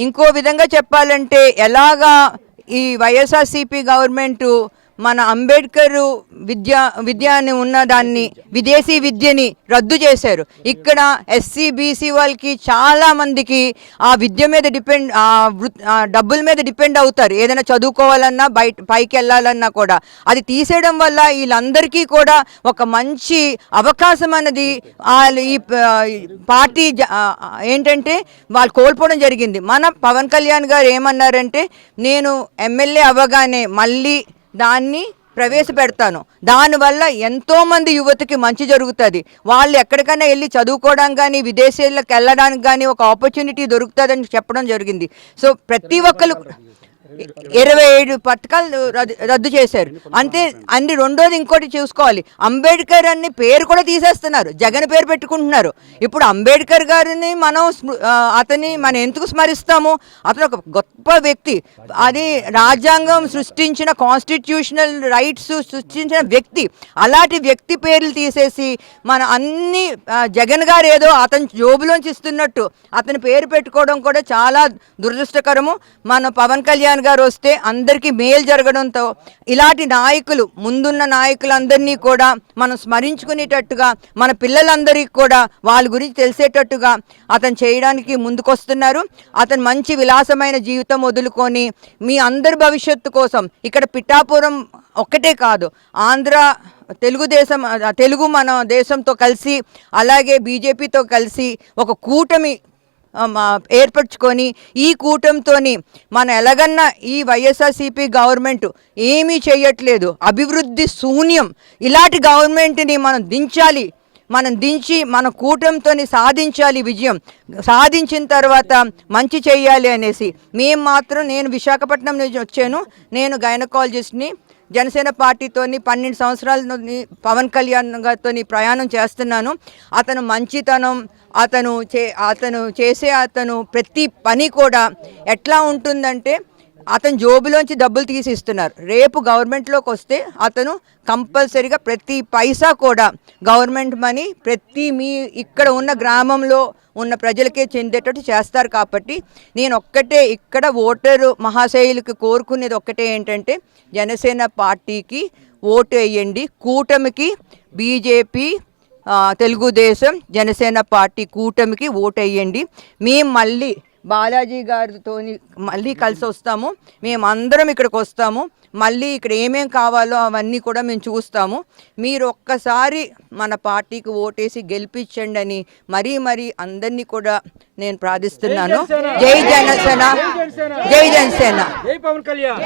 ఇంకో విధంగా చెప్పాలంటే ఎలాగా ఈ వైఎస్ఆర్సీపీ గవర్నమెంటు మన అంబేద్కర్ విద్య విద్య అని ఉన్న దాన్ని విదేశీ విద్యని రద్దు చేశారు. ఇక్కడ ఎస్సీ బీసీ వాళ్ళకి చాలా మందికి ఆ విద్య మీద డిపెండ్ డబ్బుల మీద డిపెండ్ అవుతారు. ఏదైనా చదువుకోవాలన్నా బయట పైకి వెళ్ళాలన్నా కూడా. అది తీసేయడం వల్ల వీళ్ళందరికీ కూడా ఒక మంచి అవకాశం అన్నది వాళ్ళు ఈ పార్టీ జ- ఏంటంటే వాళ్ళు కోల్పోవడం జరిగింది. మన పవన్ కళ్యాణ్ గారు ఏమన్నారంటే నేను ఎమ్మెల్యే అవ్వగానే మళ్ళీ దాన్ని ప్రవేశపెడతాను. దానివల్ల ఎంతోమంది యువతకి మంచి జరుగుతుంది. వాళ్ళు ఎక్కడికైనా వెళ్ళి చదువుకోవడానికి కానీ విదేశాలకు వెళ్ళడానికి కానీ ఒక ఆపర్చునిటీ దొరుకుతుందని చెప్పడం జరిగింది. సో ప్రతి ఒక్కరు ఇరవై ఏడు పథకాలు రద్దు చేశారు. అంతే అన్ని రెండోది ఇంకోటి చూసుకోవాలి. అంబేద్కర్ అని పేరు కూడా తీసేస్తున్నారు. జగన్ పేరు పెట్టుకుంటున్నారు. ఇప్పుడు అంబేద్కర్ గారిని మనం అతన్ని మనం ఎందుకు స్మరిస్తాము? అతను ఒక గొప్ప వ్యక్తి. అది రాజ్యాంగం సృష్టించిన కాన్స్టిట్యూషనల్ రైట్స్ సృష్టించిన వ్యక్తి. అలాంటి వ్యక్తి పేర్లు తీసేసి మన అన్ని జగన్ గారు ఏదో అతని జోబులోంచి ఇస్తున్నట్టు. అతని పేరు పెట్టుకోవడం కూడా చాలా దురదృష్టకరము. మన పవన్ కళ్యాణ్ గారు వస్తే అందరికీ మేలు జరగడంతో ఇలాంటి నాయకులు ముందున్న నాయకులందరినీ కూడా మనం స్మరించుకునేటట్టుగా మన పిల్లలందరికీ కూడా వాళ్ళ గురించి తెలిసేటట్టుగా అతను చేయడానికి ముందుకొస్తున్నారు. అతను మంచి విలాసమైన జీవితం వదులుకొని మీ అందరి భవిష్యత్తు కోసం ఇక్కడ పిఠాపురం ఒక్కటే కాదు ఆంధ్ర తెలుగుదేశం తెలుగు మన దేశంతో కలిసి అలాగే బీజేపీతో కలిసి ఒక కూటమి ఏర్పరచుకొని ఈ కూటమితోని మనం ఎలాగన్నా ఈ వైఎస్ఆర్సీపీ గవర్నమెంట్ ఏమీ చేయట్లేదు. అభివృద్ధి శూన్యం. ఇలాంటి గవర్నమెంట్ని మనం దించాలి. మనం దించి మన కూటమితో సాధించాలి విజయం. సాధించిన తర్వాత మంచి చేయాలి అనేసి. మేము మాత్రం నేను విశాఖపట్నం నుంచి వచ్చాను. నేను గైనకాలజిస్ట్ని జనసేన పార్టీతోని పన్నెండు సంవత్సరాల నుండి పవన్ కళ్యాణ్ గారితో ప్రయాణం చేస్తున్నాను. అతను మంచితనం అతను చే అతను చేసే అతను ప్రతి పని కూడా ఎట్లా ఉంటుందంటే అతను జోబులోంచి డబ్బులు తీసి ఇస్తున్నారు. రేపు గవర్నమెంట్లోకి వస్తే అతను కంపల్సరీగా ప్రతి పైసా కూడా గవర్నమెంట్ మనీ ప్రతి మీ ఇక్కడ ఉన్న గ్రామంలో ఉన్న ప్రజలకే చెందేటట్టు చేస్తారు కాబట్టి నేను ఒక్కటే ఇక్కడ ఓటరు మహాశైలికి కోరుకునేది ఒక్కటే ఏంటంటే జనసేన పార్టీకి ఓటు వేయండి. కూటమికి బీజేపీ తెలుగుదేశం జనసేన పార్టీ కూటమికి ఓటు వేయండి. మేము మళ్ళీ బాలాజీ గారితో మళ్ళీ కలిసి వస్తాము. మేము అందరం ఇక్కడికి వస్తాము. మళ్ళీ ఇక్కడ ఏమేం కావాలో అవన్నీ కూడా మేము చూస్తాము. మీరు ఒక్కసారి మన పార్టీకి ఓటేసి గెలిపించండి అని మరీ మరీ అందరినీ కూడా నేను ప్రార్థిస్తున్నాను. జై జనసేన. జై జనసేన. జై పవన్ కళ్యాణ్.